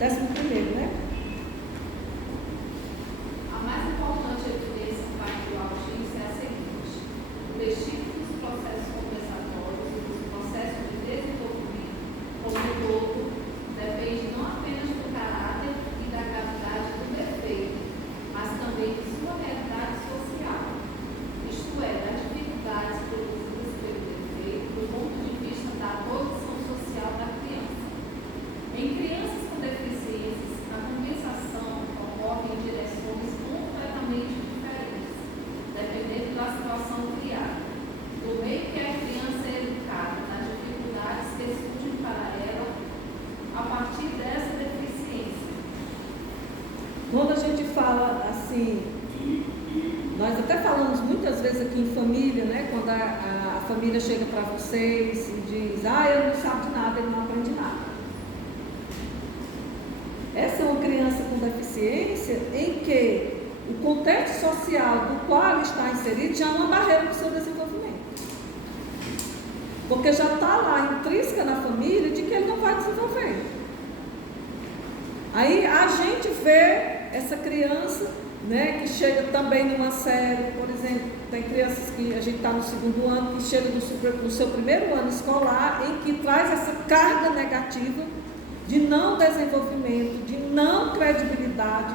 11º, né? A mais importante evidência para o autismo é a seguinte: o estímulo dos processos compensatórios e dos processos de desenvolvimento como um todo depende não apenas do caráter e da gravidade do defeito, mas também de sua realidade social, isto é, das dificuldades produzidas pelo defeito do ponto de vista da posição social da criança. Em crianças com deficiências, a compensação ocorre em direções completamente diferentes, dependendo da situação criada, do meio que a criança é educada, das dificuldades que surgem para ela a partir dessa deficiência. Quando a gente fala assim, nós até falamos muitas vezes aqui em família, né? Quando a família chega para vocês e diz, ele não sabe de nada, ele não aprende nada. Essa é uma criança com deficiência em que o contexto social do qual ele está inserido já é uma barreira para o seu desenvolvimento. Porque já está lá intrínseca na família de que ele não vai desenvolver. Aí a gente vê essa criança, né, que chega também numa série, por exemplo, tem crianças que a gente está no 2º ano, que chega no seu 1º ano escolar, em que traz essa carga negativa de não desenvolvimento, de não credibilidade,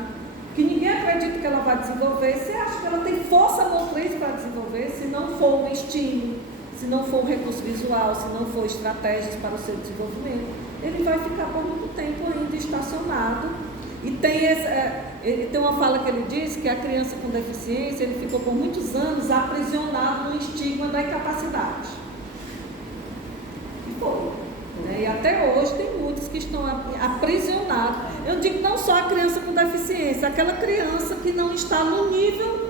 que ninguém acredita que ela vai desenvolver. Você acha que ela tem força motriz para desenvolver, se não for um estímulo, se não for um recurso visual, se não for estratégias para o seu desenvolvimento, ele vai ficar por muito tempo ainda estacionado. E tem uma fala que ele diz que a criança com deficiência, ele ficou por muitos anos aprisionado no estigma da incapacidade. E foi. Né? E até hoje tem muitos que estão aprisionados. Eu digo não só a criança com deficiência, aquela criança que não está no nível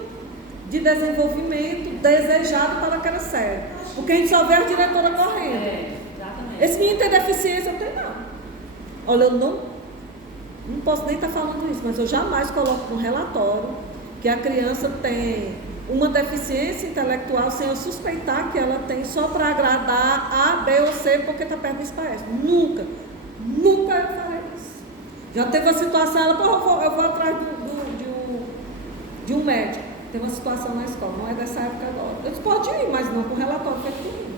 de desenvolvimento desejado para aquela série. Porque a gente só vê a diretora correndo. Exatamente. Esse menino tem deficiência, eu tenho não. Olha, eu não posso nem estar falando isso, mas eu jamais coloco no relatório que a criança tem uma deficiência intelectual sem eu suspeitar que ela tem só para agradar A, B ou C porque está perto do espaço. Nunca eu farei isso. Já teve uma situação, ela, eu vou atrás de um médico. Tem uma situação na escola, não é dessa época agora. Eu disse, pode ir, mas não com relatório feito por mim.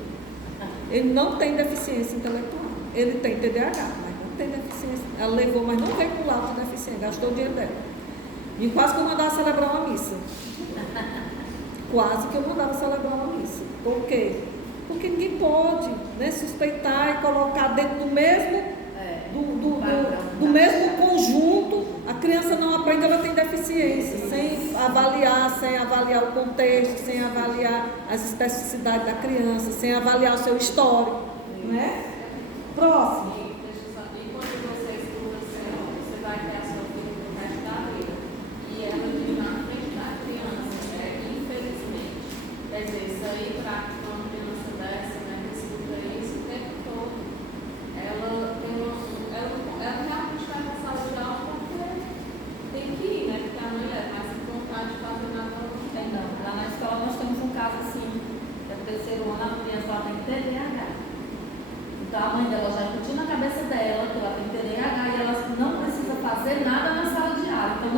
Ele não tem deficiência intelectual. Ele tem TDAH, mas não tem deficiência. Ela levou, mas não veio com laudo de deficiência, gastou o dinheiro dela. E quase que eu mandava celebrar uma missa. Quase que eu mandava celebrar uma missa. Por quê? Porque ninguém pode, né, suspeitar e colocar dentro do mesmo do mesmo conjunto. A criança não aprende, ela tem deficiência, sem avaliar o contexto, sem avaliar as especificidades da criança, sem avaliar o seu histórico, não é? Próximo. Deixa eu saber, quando você estuda você vai ter a sua filha no resto da vida, e ela vive na frente da criança, infelizmente. Quer dizer, isso aí para uma criança dessa, né, que estuda isso o tempo todo, ela realmente vai para a sala de aula porque tem que ir, né? Porque a mulher mais vontade de fazer nada ela não tem. Não, lá na escola nós temos um caso assim, que é o 3º ano, a criança ela tem TDAH. Então a mãe dela já incutiu na cabeça dela que ela tem TDAH e ela não precisa fazer nada na sala de aula. Então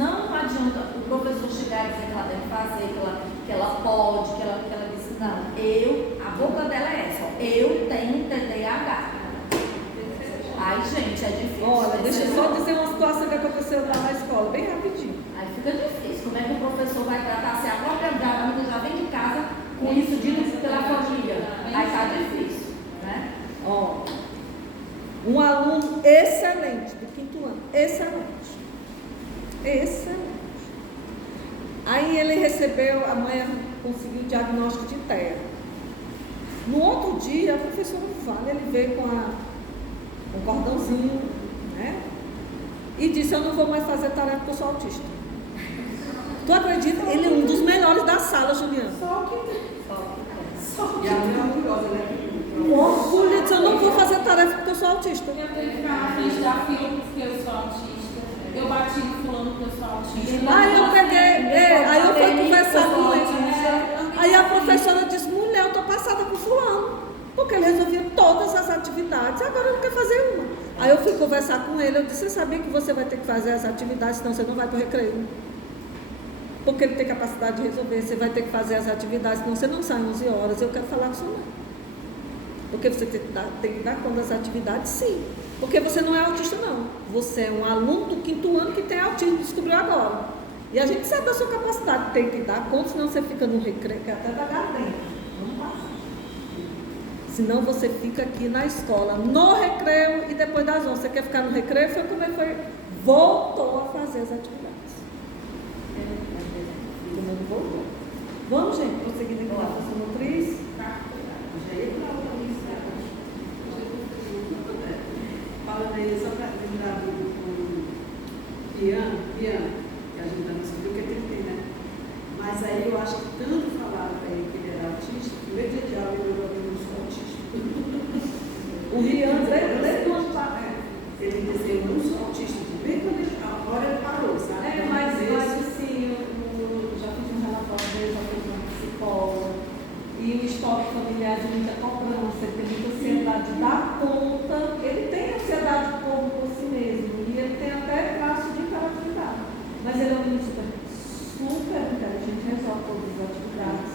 não adianta o professor chegar e dizer que ela deve fazer, que ela pode, que ela disse, não, a boca dela é essa, eu tenho TDAH. Ai, gente, é difícil. Olha, deixa eu só dizer uma situação que aconteceu lá na escola, bem rapidinho. Aí fica difícil. Como é que o professor vai tratar se a própria garota já vem de casa com isso dito pela família? Aí tá difícil, né? Ó, um aluno excelente do 5º ano, excelente. Aí ele recebeu, a mãe conseguiu o diagnóstico de TEA. No outro dia, a professora fala, ele veio com um cordãozinho, né? E disse, eu não vou mais fazer tarefa porque eu sou autista. Tu acredita? Ele é um dos melhores da sala, Juliana. Só que e a mulher orgulhosa, né? Um orgulho, ele disse, eu não vou fazer tarefa porque eu sou autista. Eu tenho que ficar na frente da fila porque eu sou autista. Eu bati no fulano porque eu sou autista. Aí eu peguei, aí eu fui conversar com ele. Aí a professora disse, mulher, eu tô passada com fulano. Porque ele resolvia todas as atividades, agora não quer fazer uma. Aí eu fui conversar com ele, eu disse, você sabia que você vai ter que fazer as atividades, senão você não vai para o recreio. Porque ele tem capacidade de resolver, você vai ter que fazer as atividades, senão você não sai 11 horas, eu quero falar com sua mãe. Porque você tem que dar conta das atividades, sim. Porque você não é autista, não. Você é um aluno do 5º ano que tem autismo, descobriu agora. E a gente sabe da sua capacidade, tem que dar conta, senão você fica no recreio, que é até da garganta. Vamos passar. Senão você fica aqui na escola, no recreio, e depois das 11. Você quer ficar no recreio? Foi como ele foi, voltou a fazer as atividades. Voltou. Vamos, gente, prosseguindo aqui na força motriz. Falando aí, só para lembrar do Piano, que a gente não descobriu o que ele tem, né? Mas aí eu acho que tanto falaram para ele que ele era autista, que no meio dia de aula ele falou que eu não sou autista. O Rian, desde o ano passado. Ele disse, eu não sou autista, bem quando ele, agora ele parou, sabe? Mas assim, eu já fiz um relatório dele, já fiz uma psicóloga, e o histórico familiar de muita cobrança, ele tem muita ansiedade de dar conta, ele tem ansiedade de pôr por si mesmo, e ele tem até traço de hiperatividade. Mas ele é um menino super inteligente, resolve todas as atividades.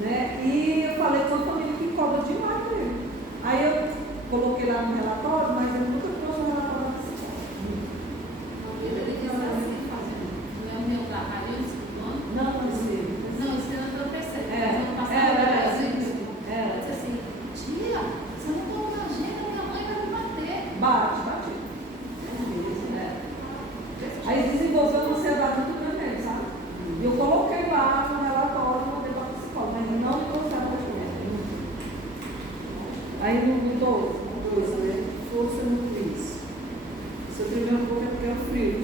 Né? E eu falei com a família que cobra demais dele. Aí eu coloquei lá no relatório, mas ele nunca trouxe o relatório da psicóloga. Não sei. Não, isso eu não percebi. Era. Disse assim, tia, você não colocou na agenda, minha mãe vai me bater. Bate. Aí desenvolveu uma ansiedade muito grande, sabe? E eu coloquei lá no relatório e mandei para a psicóloga, mas ele não trouxeram para gente. Aí não mudou. Né? Força motriz. Se eu tremer um pouco é porque é o frio.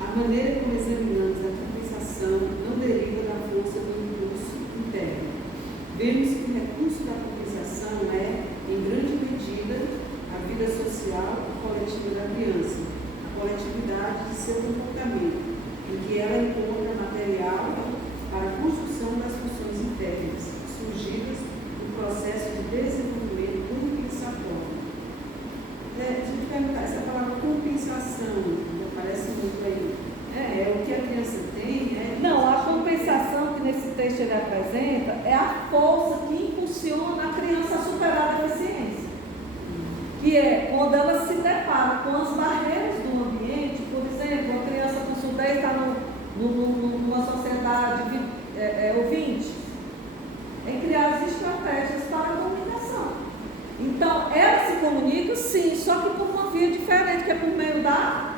A maneira como examinamos a compensação não deriva da força do impulso interno. Vemos que o recurso da compensação é, em grande medida, a vida social e coletiva da criança, a coletividade de seu comportamento, em que ela encontra material para a construção das funções internas, surgidas no processo de desenvolvimento compensatório. A gente perguntar, essa palavra compensação, aparece muito aí. É o que a criança tem, Não, a compensação que nesse texto ele apresenta é a força que impulsiona a criança a superar a deficiência. Que é quando ela se depara com as barreiras do ambiente, por exemplo, a criança com surdez está numa sociedade ouvinte, é criar as estratégias para a comunicação. Então, ela se comunica, sim, só que por uma via diferente, que é por meio da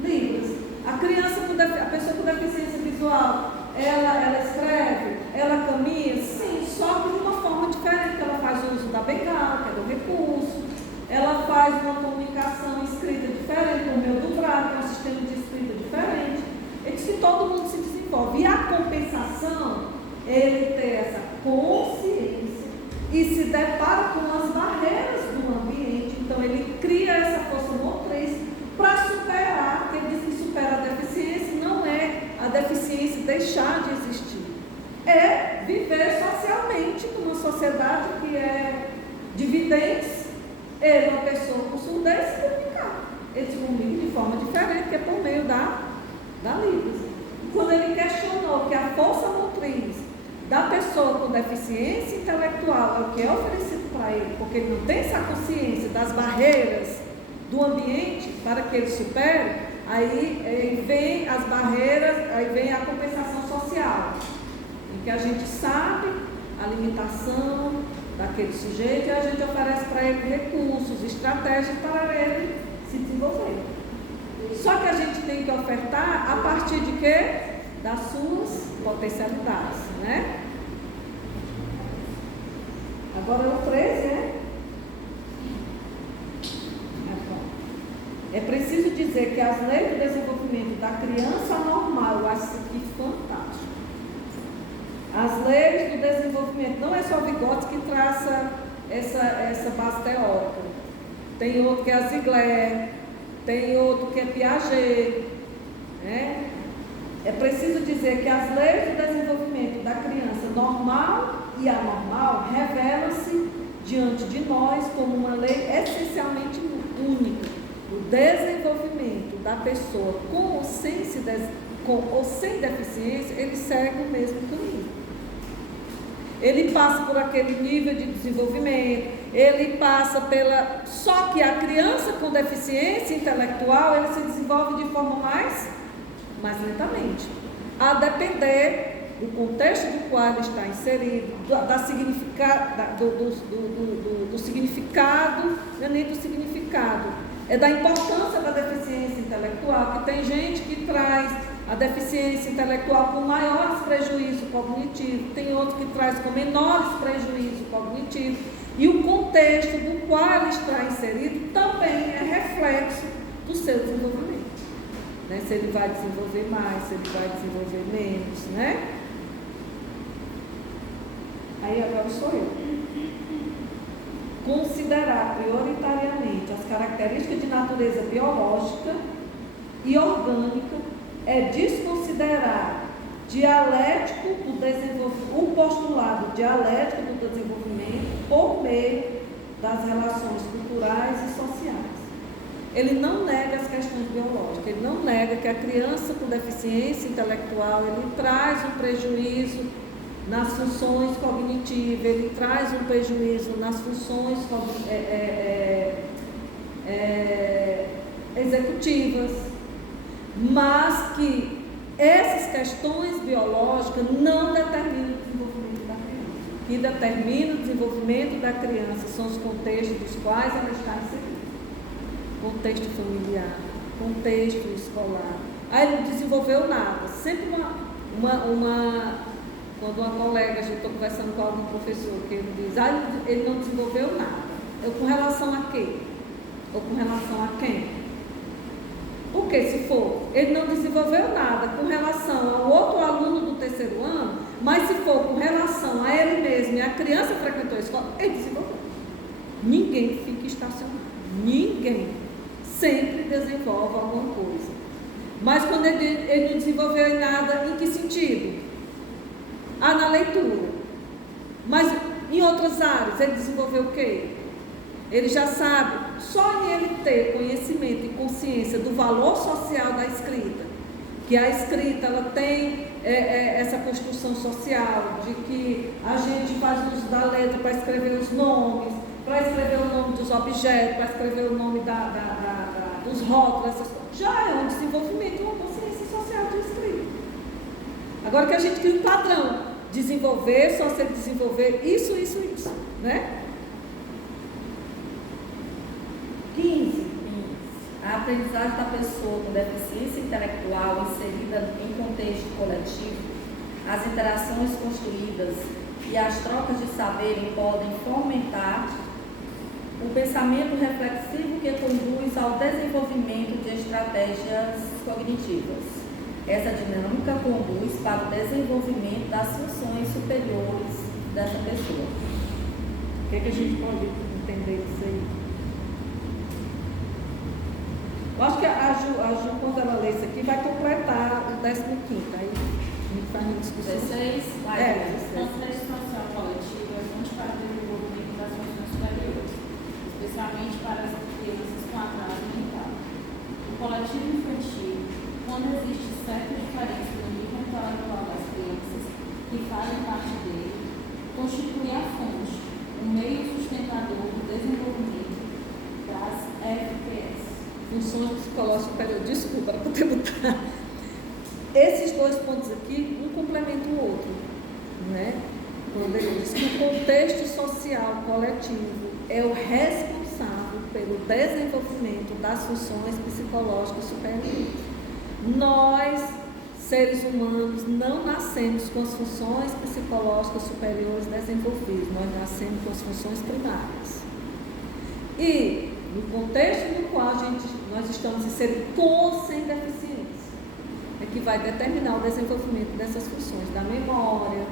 Libras. A pessoa com deficiência visual, ela escreve, ela caminha, sim, só que de uma forma diferente, que ela faz uso da bengala, que é do recurso, ela faz uma comunicação escrita diferente, por meio do braille, que é um sistema de escrita diferente. É que todo mundo se desenvolve. E a compensação, ele tem essa consciência e se depara com as barreiras do ambiente, então ele cria essa força motriz para superar, porque ele diz que supera a deficiência, não é a deficiência deixar de existir, é viver socialmente numa sociedade que é de videntes. Ele é uma pessoa com surdez se comunicar, ele se comunica de forma diferente, que é por meio da Libras. E quando ele questionou que a força motriz da pessoa com deficiência intelectual é o que é oferecido para ele, porque ele não tem essa consciência das barreiras do ambiente para que ele supere, aí vem as barreiras, aí vem a compensação social, em que a gente sabe a limitação daquele sujeito e a gente oferece para ele recursos, estratégias para ele se desenvolver. Só que a gente tem que ofertar a partir de quê? Das suas potencialidades, né? Agora o 13 é preciso dizer que as leis do desenvolvimento da criança normal, eu acho isso aqui fantástico. As leis do desenvolvimento, não é só Vygotsky que traça essa base teórica. Tem outro que é a Ziegler, tem outro que é Piaget, né? É preciso dizer que as leis do desenvolvimento da criança normal e anormal revelam-se diante de nós como uma lei essencialmente única. O desenvolvimento da pessoa com ou sem deficiência, ele segue o mesmo caminho. Ele passa por aquele nível de desenvolvimento, ele passa pela... Só que a criança com deficiência intelectual, ele se desenvolve de forma mais lentamente, a depender do contexto do qual ele está inserido, do significado, não é nem do significado, é da importância da deficiência intelectual, que tem gente que traz a deficiência intelectual com maiores prejuízos cognitivos, tem outro que traz com menores prejuízos cognitivos, e o contexto do qual ele está inserido também é reflexo do seu desenvolvimento. Né? Se ele vai desenvolver mais, se ele vai desenvolver menos, né? Aí agora sou eu. Considerar prioritariamente as características de natureza biológica e orgânica é desconsiderar o postulado dialético do desenvolvimento por meio das relações culturais e sociais. Ele não nega as questões biológicas, ele não nega que a criança com deficiência intelectual, ele traz um prejuízo nas funções cognitivas, ele traz um prejuízo nas funções executivas, mas que essas questões biológicas não determinam o desenvolvimento da criança. O que determina o desenvolvimento da criança são os contextos dos quais ela está inserida. Contexto familiar, contexto escolar. Aí ele não desenvolveu nada. Sempre quando uma colega, eu estou conversando com algum professor, que ele diz, ele não desenvolveu nada. Eu com relação a quê? Ou com relação a quem? Porque se for, ele não desenvolveu nada com relação ao outro aluno do terceiro ano, mas se for com relação a ele mesmo e a criança frequentou a escola, ele desenvolveu. Ninguém fica estacionado. Ninguém. Sempre desenvolve alguma coisa. Mas quando ele não desenvolveu em nada, em que sentido? Na leitura. Mas em outras áreas, ele desenvolveu o quê? Ele já sabe, só em ele ter conhecimento e consciência do valor social da escrita, que a escrita ela tem essa construção social, de que a gente faz uso da letra para escrever os nomes, para escrever o nome dos objetos, para escrever o nome dos rótulos, essas coisas. Já é um desenvolvimento e uma consciência social de escrita. Agora que a gente cria um padrão, desenvolver, só se ele desenvolver isso, né? 15. A aprendizagem da pessoa com deficiência intelectual inserida em contexto coletivo, as interações construídas e as trocas de saber podem fomentar o pensamento reflexivo que conduz ao desenvolvimento de estratégias cognitivas. Essa dinâmica conduz para o desenvolvimento das funções superiores dessa pessoa. O que a gente pode entender disso aí? Eu acho que a Ju, quando ela lê isso aqui, vai completar o 15º. Aí a gente faz uma discussão. 16, Contexto social coletivo é fonte para o desenvolvimento das funções superiores, especialmente para as crianças com atraso mental. O coletivo infantil, quando existe certa diferença no nível intelectual das crianças que fazem parte dele, constitui a fonte, o meio sustentador do desenvolvimento das FPS. Funções psicológicas superiores. Desculpa, para poder botar. Esses dois pontos aqui, um complementa o outro, né? Quando ele diz que o contexto social coletivo é o responsável pelo desenvolvimento das funções psicológicas superiores. Nós, seres humanos, não nascemos com as funções psicológicas superiores desenvolvidas, nós nascemos com as funções primárias. E no contexto no qual nós estamos inseridos com ou sem deficiência, é que vai determinar o desenvolvimento dessas funções, da memória,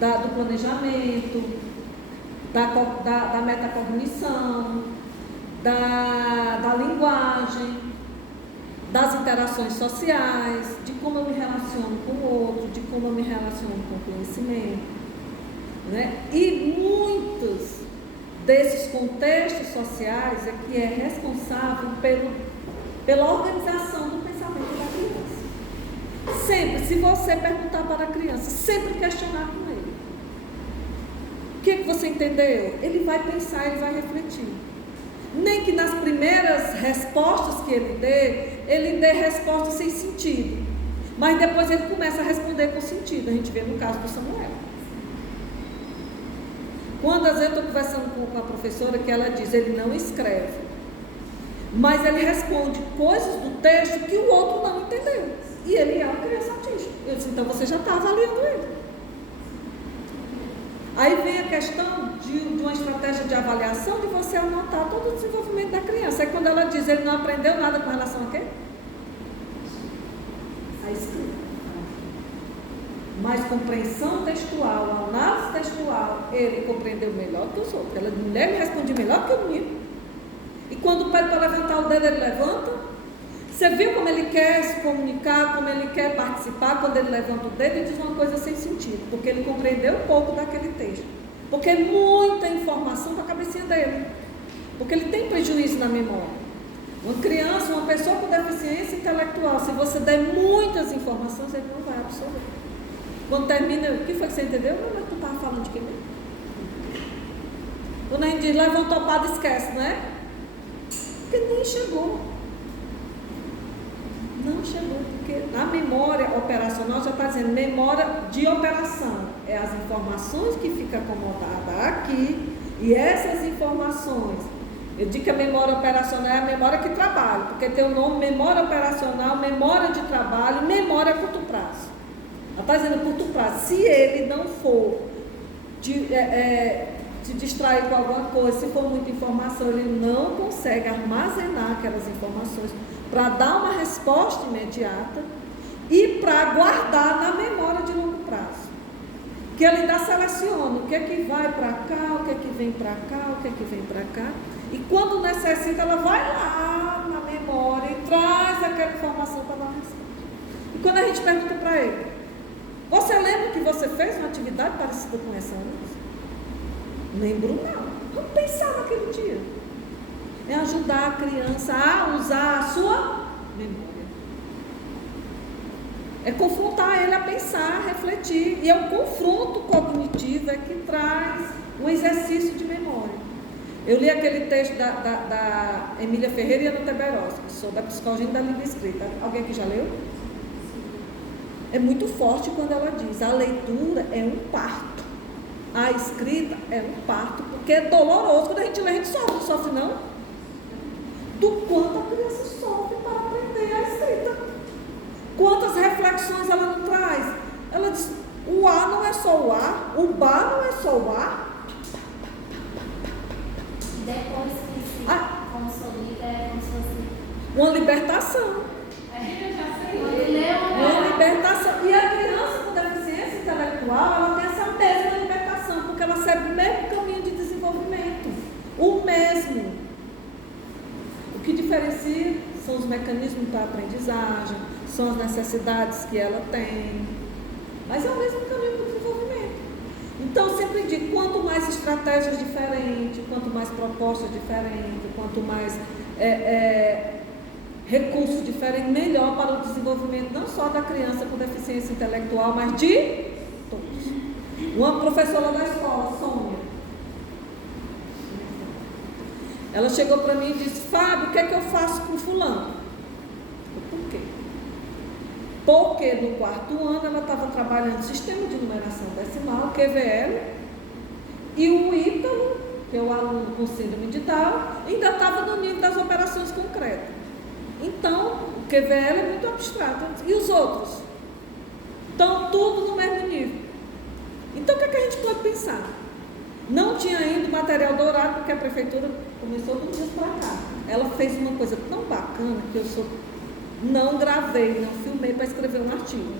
do planejamento, da metacognição, da linguagem, das interações sociais, de como eu me relaciono com o outro, de como eu me relaciono com o conhecimento, né? E muitos desses contextos sociais é que é responsável pela organização do pensamento da criança. Sempre, se você perguntar para a criança, sempre questionar com ele. O que você entendeu? Ele vai pensar, ele vai refletir. Nem que nas primeiras respostas que ele dê respostas sem sentido. Mas depois ele começa a responder com sentido. A gente vê no caso do Samuel. Quando às vezes eu estou conversando com a professora, que ela diz, ele não escreve, mas ele responde coisas do texto que o outro não entendeu. E ele é uma criança autista. Eu disse, então você já está avaliando ele. Aí vem a questão de uma estratégia de avaliação, de você anotar todo o desenvolvimento da criança. Aí quando ela diz, ele não aprendeu nada com relação a quê? A escrita. Mas compreensão textual, análise textual, ele compreendeu melhor que os outros. Ela, mulher, me responde melhor que o menino. E quando pede para levantar o dedo, ele levanta. Você viu como ele quer se comunicar, como ele quer participar, quando ele levanta o dedo e diz uma coisa sem sentido, porque ele compreendeu um pouco daquele texto. Porque é muita informação para a cabecinha dele. Porque ele tem prejuízo na memória. Uma criança, uma pessoa com deficiência intelectual, se você der muitas informações, ele não vai absorver. Quando termina, o que foi que você entendeu? Não, mas tu estava falando de quê mesmo? Quando a gente diz, leva um topado, esquece, não é? Porque nem chegou. Não chegou, porque a memória operacional já está dizendo, memória de operação. É as informações que ficam acomodadas aqui, e essas informações, eu digo que a memória operacional é a memória que trabalha, porque tem o nome memória operacional, memória de trabalho, memória a curto prazo. Ela está dizendo curto prazo. Se ele não for se distrair com alguma coisa, se for muita informação, ele não consegue armazenar aquelas informações para dar uma resposta imediata e para guardar na memória de longo prazo. Que ele ainda seleciona o que é que vai para cá, o que é que vem para cá, o que é que vem para cá. E quando necessita, ela vai lá na memória e traz aquela informação para dar uma resposta. E quando a gente pergunta para ele, você lembra que você fez uma atividade parecida com essa antes? Lembro não. Vamos pensar naquele dia. É ajudar a criança a usar a sua memória. É confrontar ele a pensar, a refletir. E é o confronto cognitivo que traz um exercício de memória. Eu li aquele texto da Emília Ferreira e Ana Teberossi, sobre a psicologia da língua escrita. Alguém aqui já leu? É muito forte quando ela diz, a leitura é um parto. A escrita é um parto, porque é doloroso. Quando a gente lê, a gente sofre. Não sofre não? Do quanto a criança sofre para aprender a escrita. Quantas reflexões ela não traz. Ela diz, o A não é só o A, o Bá não é só o A. Depois que se consolida, é como se fosse uma libertação. Uma libertação. E a criança com deficiência intelectual, ela tem essa mesma libertação, porque ela segue o mesmo caminho de desenvolvimento. O mesmo. O que diferencia são os mecanismos para a aprendizagem, são as necessidades que ela tem. Mas é o mesmo caminho para o desenvolvimento. Então, eu sempre digo, quanto mais estratégias diferentes, quanto mais propostas diferentes, quanto mais recursos diferentes, melhor para o desenvolvimento não só da criança com deficiência intelectual, mas de todos. Uma professora da escola, Sônia, ela chegou para mim e disse, Fábio, o que é que eu faço com fulano? Por quê? Porque no quarto ano ela estava trabalhando sistema de numeração decimal, QVL, e o Ítalo, que é o aluno com síndrome de Down, ainda estava no nível das operações concretas. Então, o QVL é muito abstrato. E os outros? Estão tudo no mesmo nível. Então, o que é que a gente pode pensar? Não tinha ainda o material dourado, porque a prefeitura começou do dia para cá. Ela fez uma coisa tão bacana que eu não gravei, não filmei para escrever um artigo.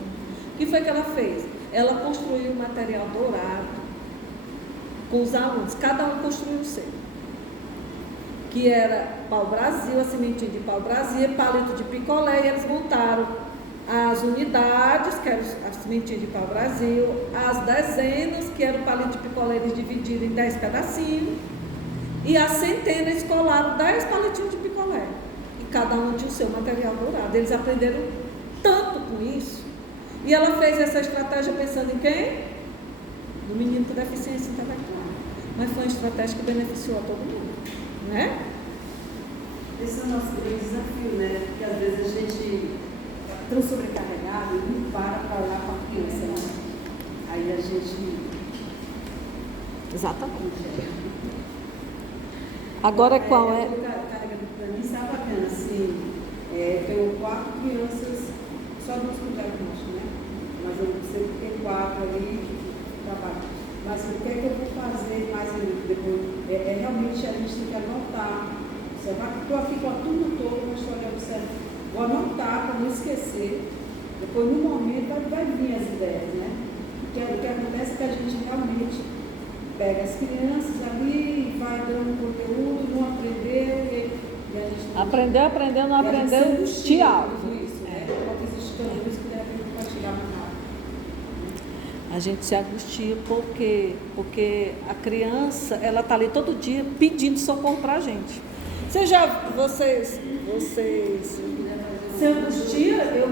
O que foi que ela fez? Ela construiu o material dourado com os alunos. Cada um construiu o seu. Que era pau-brasil, a sementinha de pau-brasil, palito de picolé, e eles montaram as unidades, que eram a sementinha de pau-brasil, as dezenas, que era o palito de picolé, eles dividiram em 10 pedacinhos, E a centena escolaram 10 palitinhos de picolé. E cada um tinha o seu material dourado. Eles aprenderam tanto com isso. E ela fez essa estratégia pensando em quem? No menino com deficiência intelectual. Mas foi uma estratégia que beneficiou a todo mundo, né? Esse é o nosso grande desafio, né? Porque às vezes a gente está tão sobrecarregado e não para olhar para a criança, né? Aí a gente... Exatamente. Agora qual é? Para mim isso é bacana, assim, tenho 4 crianças, só 2 com diagnóstico, né? Mas eu sempre tenho 4 ali que trabalham. Mas o que é que eu vou fazer mais depois? Realmente a gente tem que anotar. Estou aqui com a turma toda, mas estou olhando certo. Vou anotar para não esquecer. Depois, no momento, vai vir as ideias, né? O que acontece é que a gente realmente pega as crianças ali e vai dando conteúdo, não aprendeu, e a gente... Aprendeu, não aprendeu, tchau. Tudo isso, né? Pode existir também isso que deve compartilhar mais rápido. A gente se angustia porque a criança, ela está ali todo dia pedindo socorro para a gente. Vocês se angustia? Eu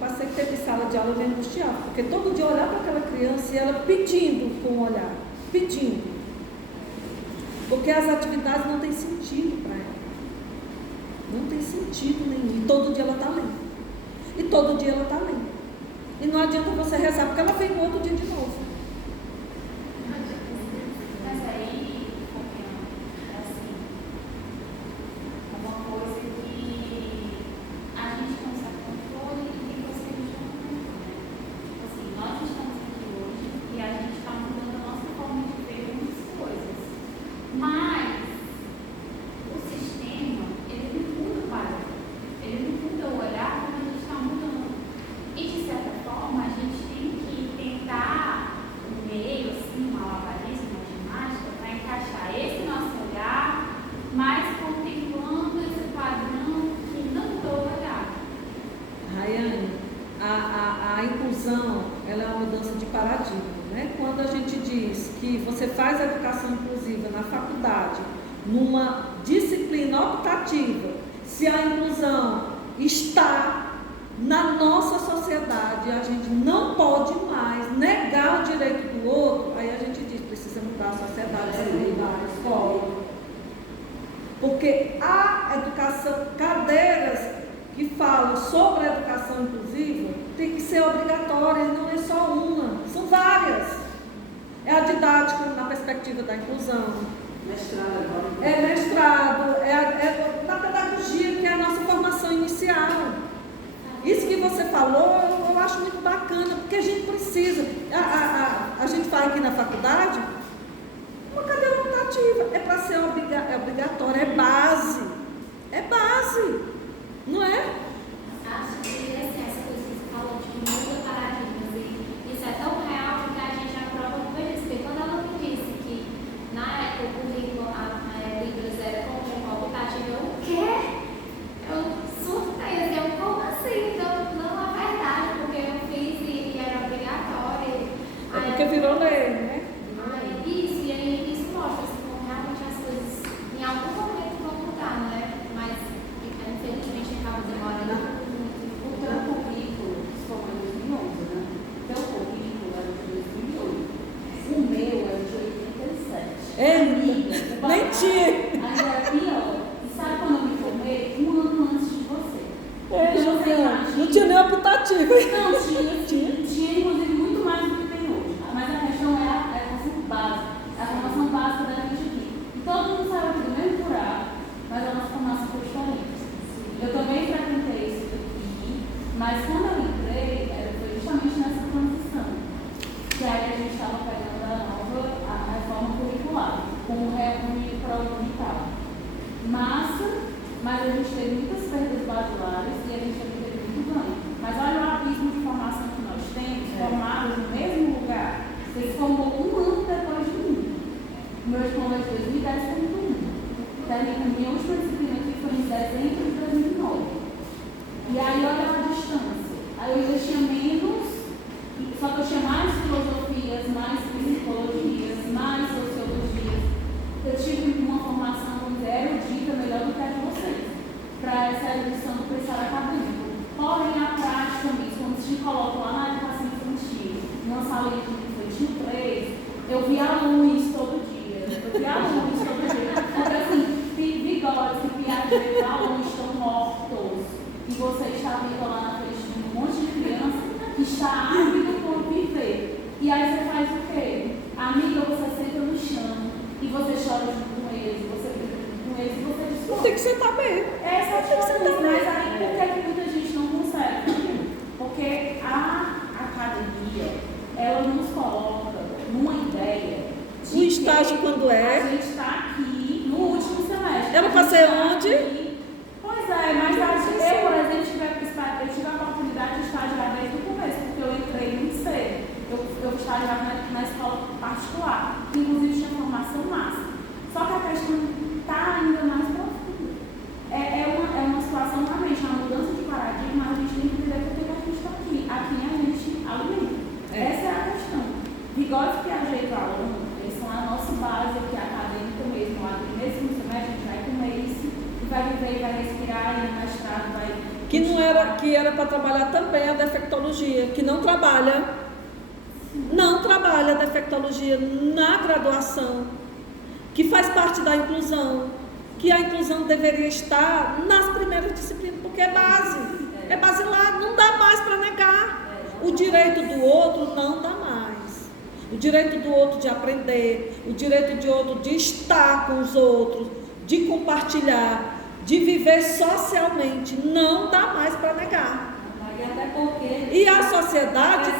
passei que teve sala de aula, eu me angustiava, porque todo dia eu olhava para aquela criança e ela pedindo com o olhar, pedindo. Porque as atividades não têm sentido para ela. Não tem sentido nenhum. E todo dia ela está lendo. E todo dia ela está lendo. E não adianta você rezar, porque ela vem no outro dia de novo. Mas aí, assim, é uma coisa que a gente consegue controle e tem coisa que a gente não controla. Assim, nós estamos aqui hoje e a gente está mudando a nossa forma de ver muitas coisas. Mas o sistema, ele não muda o padrão. Ele não muda o olhar como a gente está mudando. E de certa forma, a gente tem que tentar, no meio, assim, uma malabarismo, uma ginástica, para encaixar esse nosso olhar, mas contemplando esse padrão que não todo olhar. Rayane, a inclusão, ela é uma mudança de paradigma, né? Quando a gente diz que você faz a educação inclusiva na faculdade, numa disciplina optativa, se a inclusão está na nossa sociedade, a gente não pode mais negar o direito do outro, aí a gente diz, precisa mudar a sociedade, precisa mudar a escola. Porque a educação, cadeiras que falam sobre a educação inclusiva, tem que ser obrigatória, não é só uma, são várias. É a didática na perspectiva da inclusão. Mestrado agora. É mestrado, é na pedagogia, que é a nossa formação inicial. Isso que você falou, eu acho muito bacana, porque a gente precisa. A gente fala aqui na faculdade, uma cadeira optativa, é para ser obrigatória, é base. É base, não é? Acho que assim, essa coisa que você falou de que muda paradigmas, e isso é tão real que a gente aprova por isso. Porque quando ela me disse que na época o currículo, a Libras era como optativo, eu, o quê? Eu surpresa, como assim? Então, não é verdade, porque eu fiz e era obrigatório. É porque virou lei, né? Isso, e aí isso mostra assim, como realmente as coisas em algum momento vão mudar, né? Mas infelizmente acaba demorando muito. O teu currículo se formou em 2011, né? O teu currículo era de 2008. O meu era de 87. Amiga, nem tinha. Ainda era pior. E sabe quando eu me formei? Um ano antes de você. Não tinha nem optativa. Não, tinha inclusive muito mais do que tem hoje. Mas a questão é a formação básica. A formação básica da gente aqui. E todo mundo saiu aqui do mesmo buraco, mas a nossa formação foi diferente. Eu também frequentei isso aqui, mas quando eu entrei, foi justamente nessa transição. Que aí a gente estava pegando a reforma curricular, com o reúne pró-unitário. Mas a gente teve muitas perdas basilares e a gente também teve muito ganho. Mas olha o abismo de formação que nós temos, formados no mesmo lugar. Você se formou um ano depois de mim. O meu diploma é de 2010 foi muito ruim. A minha última disciplina aqui foi em dezembro de 2009. E aí olha a distância. Aí eu ainda tinha menos, só que eu tinha mais filosofias, mais psicologias, mais sociologias. Eu tive de alunos todo dia. Porque assim, Vigórios e Piaget, os alunos estão mortos. E você está vendo lá na frente de um monte de criança que está ávido por viver. E aí você faz o quê? Amiga, você senta no chão e você chora junto com eles, você brinca junto com eles e você discorda. Tem que sentar bem. Essa é a diferença, mas aí por que muita gente não consegue? Porque a academia, ela nos coloca numa ideia de O estágio que quando é? a gente está aqui no último semestre. Eu não passei onde? Pois é, mas eu, por exemplo, tive a oportunidade de estagiar desde o começo, porque eu entrei muito cedo. Eu estagiava na escola particular, que inclusive tinha formação máxima. Só que a questão está ainda mais profunda. É uma situação realmente, uma mudança de paradigma, a gente tem que entender por que a gente está aqui. Aqui a gente alimenta. Essa é a questão. Vigórios e Piaget e aluno, eles são a nossa base aqui acadêmica mesmo. Lá no mesmo semestre a gente vai comer isso, e vai viver, e vai respirar, e no mestrado vai. Que era para trabalhar também a defectologia, que não trabalha a defectologia na graduação, que faz parte da inclusão, que a inclusão deveria estar nas primeiras disciplinas, porque é basilar, não dá mais para negar. O direito do outro não dá mais. O direito do outro de aprender, o direito do outro de estar com os outros, de compartilhar, de viver socialmente, não dá mais para negar. E a sociedade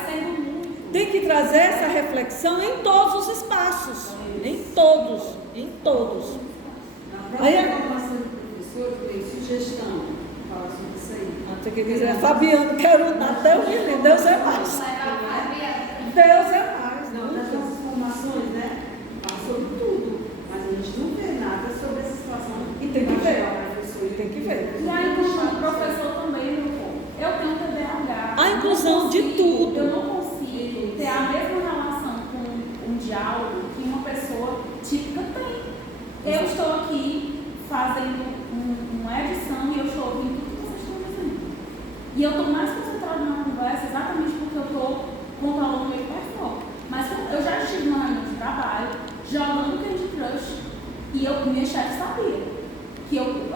tem que trazer essa reflexão em todos os espaços, em todos. Na própria formação de professor, tem sugestão, fala sobre isso aí. Você quer dizer, Fabiano, quero dar, Deus é mais. Deus é mais. Não, nas nossas formações, né? Fala sobre tudo, mas a gente não vê nada sobre essa situação. E tem que ver. Professor, Tem que ver. E a inclusão do professor também, meu povo. Eu tenho TDAH. A inclusão de tudo. Eu não consigo ter a mesma relação com um diálogo que uma pessoa típica tem. Eu estou aqui fazendo uma edição e eu estou ouvindo tudo que vocês estão dizendo. E eu estou mais concentrada na conversa exatamente porque eu estou controlando o meu hiperfoco. Mas eu já estive numa reunião de trabalho, jogando Candy Crush, e minha chefe sabia que eu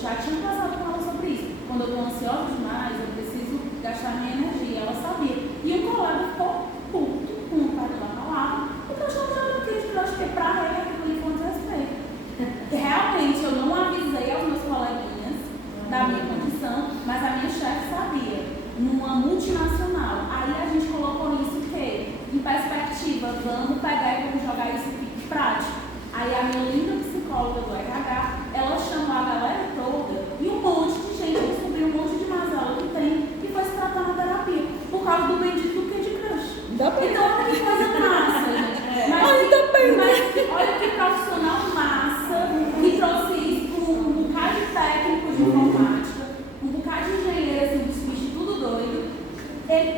já tinha conversado com ela sobre isso. Quando eu estou ansiosa demais, eu preciso gastar minha energia. Ela sabia. E o colega ficou puto com o perdão da palavra, porque eu estava jogando Candy Crush, porque para ele aquilo ali foi um desrespeito. Realmente, eu não avisei aos meus coleguinhas da minha condição, mas a minha chefe sabia. Numa multinacional. Aí a gente colocou isso em perspectiva. Vamos pegar e vamos jogar isso em prática. Aí a minha linda psicóloga do RH, ela chamou a galera toda e um monte de gente descobriu um monte de mazela que tem e foi se tratar na terapia por causa do bendito do Candy Crush. Ainda bem. Então, olha que coisa massa, gente. Ainda bem, né? Mas olha que profissional massa que trouxe isso com um bocado de técnico de informática, um bocado de engenheiro, assim, dos bichos tudo doido. Ele